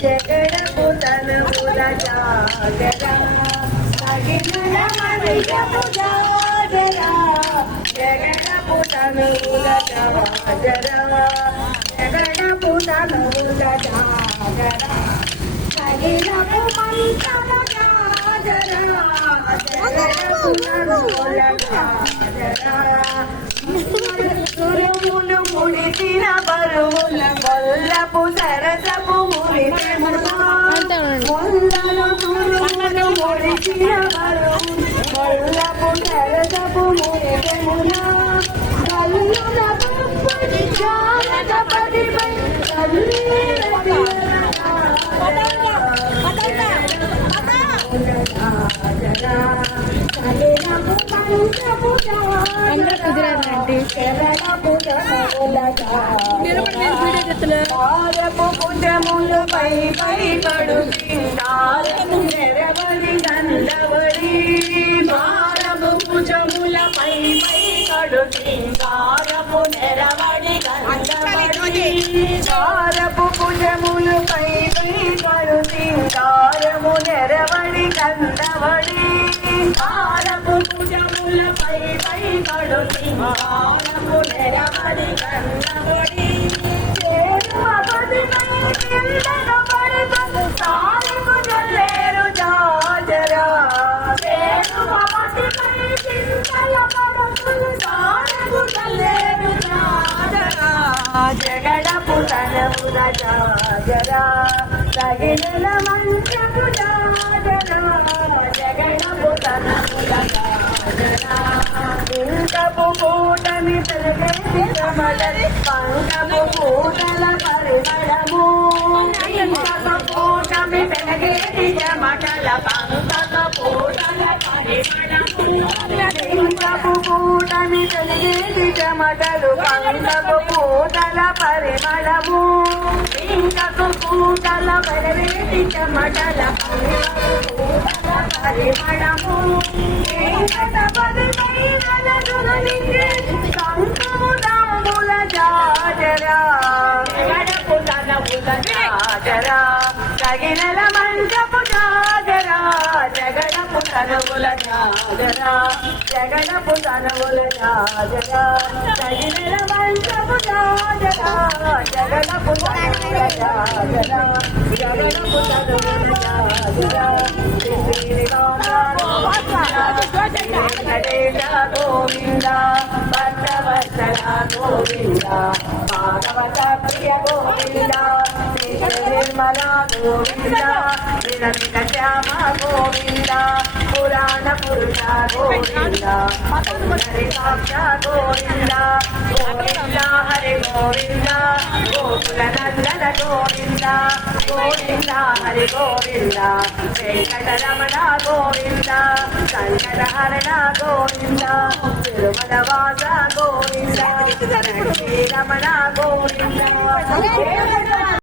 జగడపు తనముల జాగరా తగిన మండపు జాగరా జగడపు ముళ్ళను సురములు ముడిచిన బరువు గొల్లపు సరసపు ముడిచెమున అందరూ కుదిరారండి తారపు పుజములు పై పై పడు తారపు నెరవడి దండవడి మారపు భుజముల పై పై పడు తారపు నెరవడి దండవడి తారపు జగడ పై పై పడు తారము నెరవడి కూటల పరిమళము ఇంకపు కూటమి పెరిగేసి చెమటల కూటల పరిమళము ఇంకపు కూటమి పెరిగేసి చెమటలు పంకపు కూటల పరిమళము. ఇంకపు కూటల పెరిగేసి చెమటల పరిమళము. తనముల తగినల మంచపు జాజరా జగడపు తనముల జాజరా జగడపు తనముల జాజరా తగినల మంచపు జాజరా జగడపు తనముల జాజరా జగడపు తనముల జాజరా వెంకటేశ గోవింద భద్రవత్సల గోవింద భాగవత ప్రియ గోవింద నిర్మల గోవింద విరమిత శ్యామ గోవింద పురాణ పురుష గోవింద హరి సాక్ష గోవింద గోవింద హరి గోవింద గోకుల నందన గోవింద గోవింద హరి గోవింద వెంకటరమణ గోవింద శంకరహరణ గోవింద తిరుమల వాస గోవింద రమణ గోవింద.